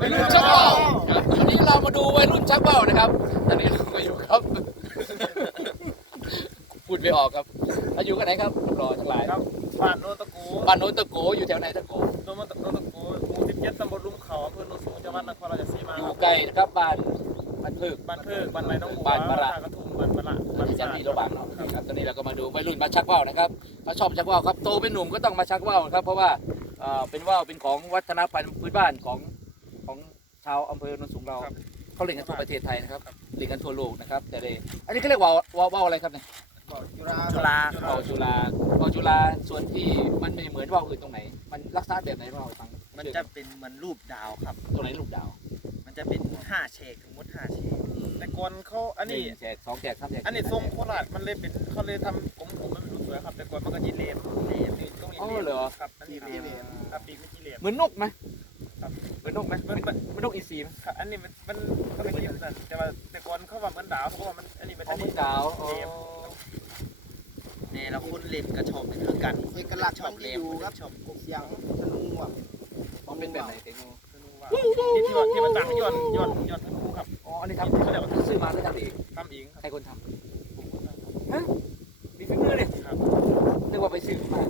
วัยรุ่นชักว่าวครับวันนี้เรามาดูวัยรุ่นชักว่าวนะครับตอนนี้เราก็อยู่ครับ พูดไม่ออกครับเราอยู่กันไหนครับรอทั้งหลายครับบ้านโนนตะกูบ้านโน้นตะโกอยู่แถวไหนตะโกโนนตะโนนตะกูหมู่17ตำบลลุ่มเขาอำเภอโนนสูงจังหวัดนครราชสีมาอคยู่รับใกล้นะครับบ้านบ้านพึก บ้านเพิกบ้านไรน้องบัวบ้านมะระท่ากระทุ่มบ้านมะระบ้านที่จัสานทร์ระหว่างเนาะครับตอนนี้เราก็มาดูวัยรุ่นมาชักว่าวนะครับเขาชอบชักว่าวครับโตเป็นหนุ่มก็ต้องมาชักว่าวครับ เพราะว่าเอ่อเป็นว่าวเป็นของวัฒนธรรมพื้นบ้านของของชาวอำเภอโนนสูงเราครับเขาเล่นกันทั่วประเทศไทยนะครับเล่นกันทั่วโลกนะครับ แต่เลยอันนี้เขาเรียกว่าวว่าวว่าวอะไรครับเนี่ยจุฬาจุฬา ว่าวจุฬาว่าวจุฬาส่วนที่มันไม่เหมือนว่าวอื่นตรงไหน มันลักษณะแบบไหนว่าวฟังมันจะเป็นเหมือนรูปดาวครับ ตรงไหนลูกดาวมันจะเป็นห้าเชกสมมติห้าเชกแต่ก่อนเขาอันนี้ หงแจกสองแจกสามแจกอันนี้ทรงโคราชมันเลยเป็นเขาเลยทำผมผมมันเป็นรูปสวยครับแต่ก่อนมันก็จีเลนเลนนี่ตรงนี้อ๋อเลนเหรอครับอันนี้เลนครับปีกไม่จีเลนเหมือนนกไหม ครับเหมือนนกไหมมันมันเหมือนนกอีซีไหมครับอันนี้มันมันมันเป็นอย่างนั้นแต่ว่าแต่ก่อนเขาว่ามันดาวเพราะว่ามันอันนี้มันอ๋ออันเหมือนี้นดาวอ๋อเนี่ยเราคนเล่นกระชอบนี่คือกันเอกลักษณ์ชอบมันเล่อนยู่ครับชอบกบเสียงธนูอะมันเป็นแบบไหนเต็งโมที่ที่ว่าที่มันดังย้อนย้อนย้อนธนูครับอ๋ออันนี้ทำเขาเรียกว่าซื้อมาแล้วทำเองทำเองครับใครคนทำฮะมีฝีมือเลยครับนึกว่าไปซื้อมา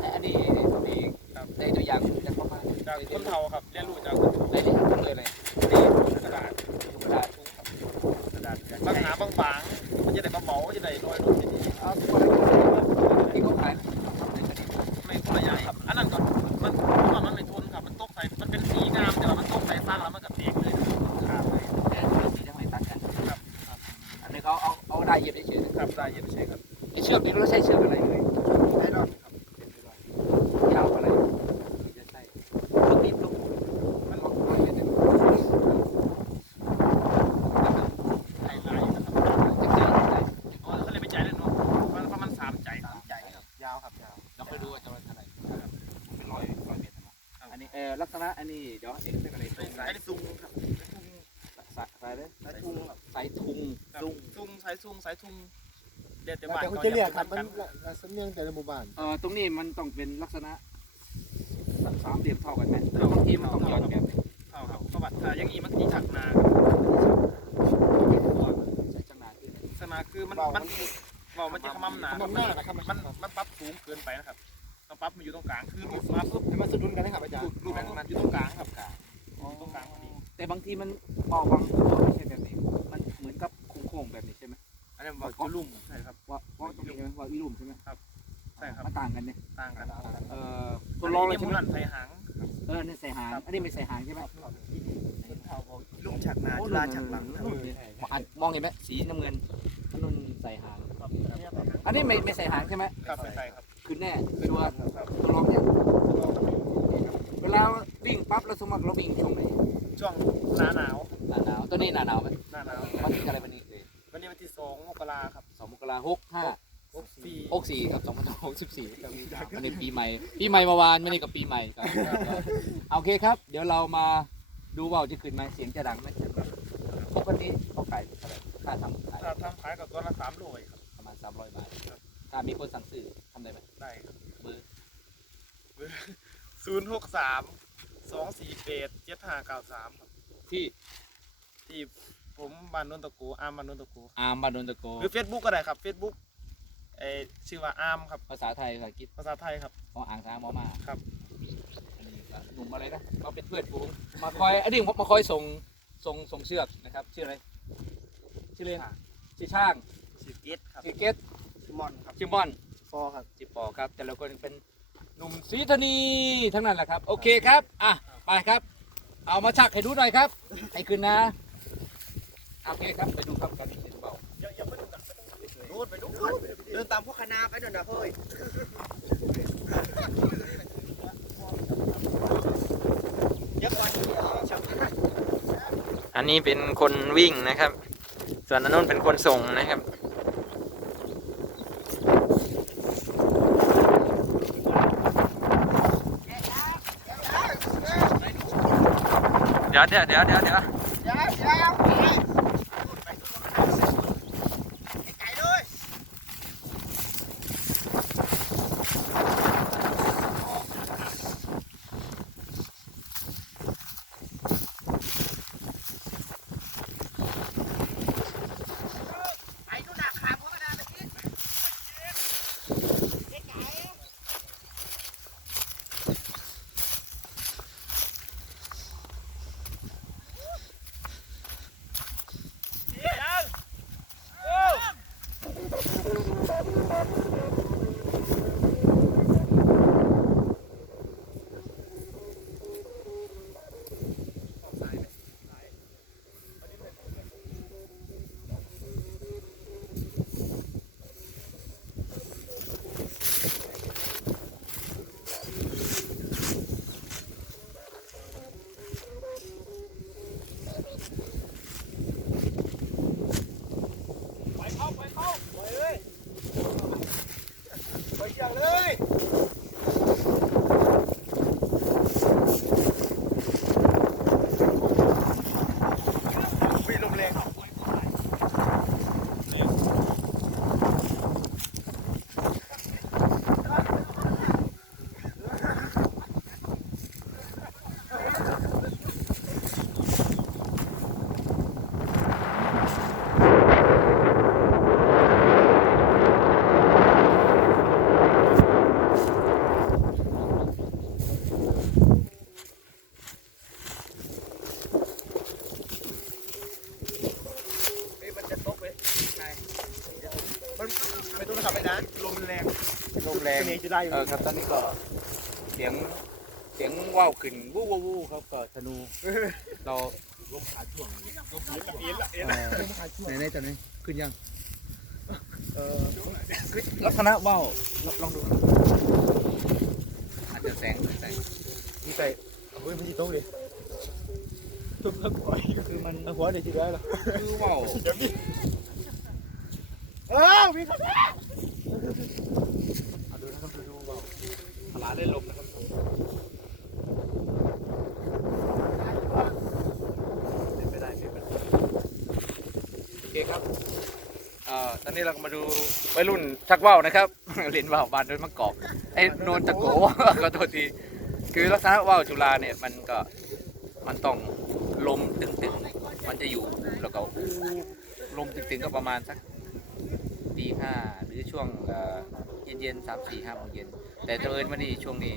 แต่อันนี้ทำเองครับในตัวอย่างจากพ่อมา จากคนเฒ่าครับเรียนรู้จากคนเฒ่าในที่ทำเลยเลยกระดาษกระดาษกระดาษบางหาบางฝางมันจะได้มาเหมาจะได้ลอยลงที่นี่เอาตัวอะไรที่เขาขายไม่คนละอย่างครับอันนั้นก็มันเพราะว่ามันไม่ทนครับมันตกใส่มันเป็นสีงามแต่ว่ามันตกใส่ฟังแล้วมันก็เตียกเลยครับเลยแต่สีทั้งไม่ต่างกันครับอันนี้เขาเอาเอาได้เย็บเฉยครับได้เย็นใช่ครับ ๆไอเชือกนี่เราใช้เชือกอะไรเลย ไอรอนครับ ยาวอะไรจะใช้ลูกนิดลูกมันบอกว่าเป็นจะ ไอ้ลายนะครับ เจออะไร อ๋อก็เลยไปจ่ายเลยเนาะมันประมาณสามจ่ายครับ ใจครับ ยาวครับยาว เราไปดูว่าจะเป็นเท่าไหร่เป็นร้อยร้อยเมตรนะอันนี้ เออลักษณะอันนี้เดี๋ยวเอกเป็นอะไรเป็นสายซุงครับสายสายเลยสายทุงครับสายทุงซุงซุงสายซุงสายทุงเด็ดแต่แต่บ้านคุณเขาจะเรียกครับมันสำเนียงแต่ละหมู่บ้านเอ่อตรงนี้มันต้องเป็นลักษณะสามเหลี่ยมเท่ากันไหมหรือบางทีมันต้องย้อนแบบเท่าครับประวัติถ้าอย่างนี้มันจีถักนาจังนาคือสนาคือมันมันเบามันจะขมำหนามันมันมันปรับสูงเกินไปนะครับ ปรับมันอยู่ตรงกลางคือมาปุ๊บให้มันสะดุดกันนะครับอาจารรูย์ปรูปมันอยู่ตรงกลางครับอยู่ตรงกลางพอดีแต่บางทีมันออกบางตัวไม่ใช่แบบนี้ มันเหมือนกับโค้งๆแบบนี้ใช่ไหมอันนี้บอกคือลุ่มใช่ครับว่าว่าตรงนี้ใช่ไหมว่าวิลุ่มใช่ไหมใช่ครับมันต่างกันเนี่ยต่างกันเอ่อตัวรองเลยใช่ใช่ไหไหมมไทยหางเออนี่ใส่หางอันนี้ไม่ใส่หางใช่ไหมลุงฉักนาจุฬาฉักหลังครับอะมองเห็นไหมสีน้ำเงินอันนุ่นใส่หางอันนี้ไม่ไม่ใส่หางใช่ไหมครับไม่ใช่ครับ คือแน่ชัวร์ตัวรองเนี่ยเวลาวิ่งปั๊บเราสมัครเราวิ่งช่วงไหนช่วงหน้าหนาวหน้าหนาวตัวนี้หน้าหนาวไหมหน้าหนาววันที่อะไรวันนี้เลยวันนี้วันที่สองมกราครับสองมกราหกห้าหกสี่หกสี่ครับสองพันหกสิบสี่วันนี้ปีใหม่ปีใหม่เมื่อวานไม่ได้กับปีใหม่ครับโอเคครับ เดี๋ยวเรามาดูว่าวจะขึ้นไหมเสียงจะดังไหมปกติเขาขายเท่าไหร่ค่าทำขายถ้าทำขายกับตัวละสามโลครับประมาณสามร้อยบาท ถ้ามีคนสั่งซื้อทำได้ไหมได้ครับเบอร์ศูนย์หกสามสองสี่แปดเจ็ดห้าเก้าสามครับที่ที่ผมบ้านนนตะกูอาร์มบ้านนนตะกูอาร์มบานโดนตะโกหรือ Facebook ก็ได้ครับ Facebook เออชื่อว่าอาร์มครับภาษาไทยภาษาอังกฤษภาษาไทยครับของอ่างทางมอมาครับอันนี้ก็หนุ่มอะไรนะมาเป็นเพื่อนผมมาคอยอันนี้ผมมาคอยส่งส่งส่งเชือกนะครับ ชื่ออะไรชื่อเล่นชื่อช่างชื่อเกตครับชื่อเกต ซิมอนครับชื่อมอนฟอครับ จิปอครับ แต่ละคนเป็นหนุ่มศรีธนีทั้งนั้นแหละครับ โอเคครับอะไปครับ เอามาชักให้ดูหน่อยครับให้ขึ้นนะโอเคครับไปดูครับกันเห็นเบารูดไปดูเดินตามพวกคณะไปหน่อยนะเฮ้ยอันนี้เป็นคนวิ่งนะครับ ส่วนอันนู้นเป็นคนส่งนะครับ ดี๋ยวเดี๋ยวเดี๋ยวเดี๋ยวเดี๋ยว 两个 นี้จะได้อยู่เออครับตอนนี้ก็เสียงเสียงว่าวขึ้นวู้วู้วู้ครับก็ธนูเราลมขาช่วงไหนไหนจะไหนขึ้นยังเออลักษณะว่าวลองลองดูอาจจะแสงแสงมีใส่เฮ้ยมันจีตรงเลยตุ้มแล้วปล่อยก็คือมันหัวเดี๋ยวจะได้หรอคือว่าวเออมีคนเอาดูนะครับดูดูว่าวพลา ได้ลมนะครับเป็นไปได้เป็นไปได้โอเคครับอ่อตอนนี้เราก็มาดูวัยรุ่นชักว่าวนะครับ เล่นว่าวบานโดยมะกอกไอ้โนนตะโกก็โทษทีคือลักษณะว่าวจุฬาเนี่ยมันก็มันต้องลมตึงๆ มันจะอยู่แล้วก็ลมตึงๆก็ประมาณสักตีห้าหรือช่วงเย็นๆสามสี่ห้าโมงเย็น แต่เจริญวันนี้ช่วงนี้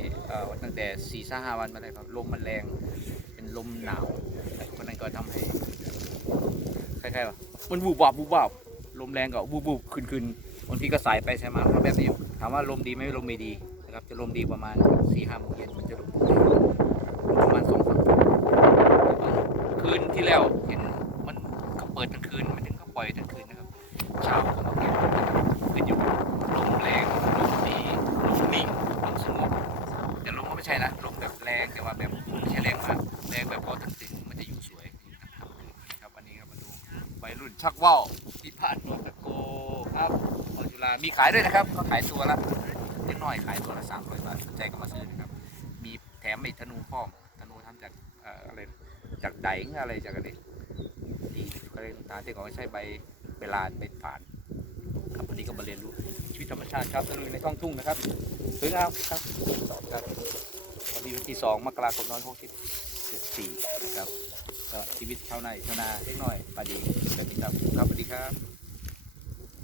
ตั้งแต่สี่ห้าวันมาเลยครับลมมันแรงเป็นลมหนาวเพราะนั้นก็ทำให้คล้ายๆว่ามันบูบวาบบูบวาบลมแรงก็บูบบูบขึ้นขึ้นบางทีก็สายไปสายมาแบบนี้ถามว่าลมดีไหมลมไม่ดีนะครับจะลมดีประมาณสี่ห้าโมงเย็นมันจะลมประมาณสองสามคืนที่แล้วเห็นมันก็เปิดทั้งคืนมันถึงก็ปล่อยทั้งคืนนะครับเช้าก็มาเก็บขึ้นอยู่ลมแรงลมดีลมนิ่งลมสงบแต่ลมก็ ไม่ใช่นะลมแบบแรงแต่ว่าแบบไม่ใช่แรงมากแรงแบบพอตึงๆมันจะอยู่สวยครับอันนี้ครับมาดูวัยรุ่นชักว่าวพิพาทโนตะโกครับออจุฬามีขายด้วยนะครับเขาขายตัวละเล็กน้อยขายตัวละสามร้อยบาทสนใจก็มาซื้อนะครับ มีแถมไอ้ธนูพ้อมธนูทำจากอะไรจากไดงอะไรจากอะไรดีก็เลยตาเจ๊ของใช้ใบเวลานใบฝานครับวันนี้ก็มาเรียนรู้ชีวิตธรรมชาติครับตะลุยในท้องทุ่งนะครับสวยงามครับสองครับ วันนี้วันที่สองมกราคมน้อยหกสิบเจ็ดสี่นะครับก็ชีวิตชาวไร่ชาวนาเล็กน้อยปาดีแบบนี้ครับครับสวัสดีครับ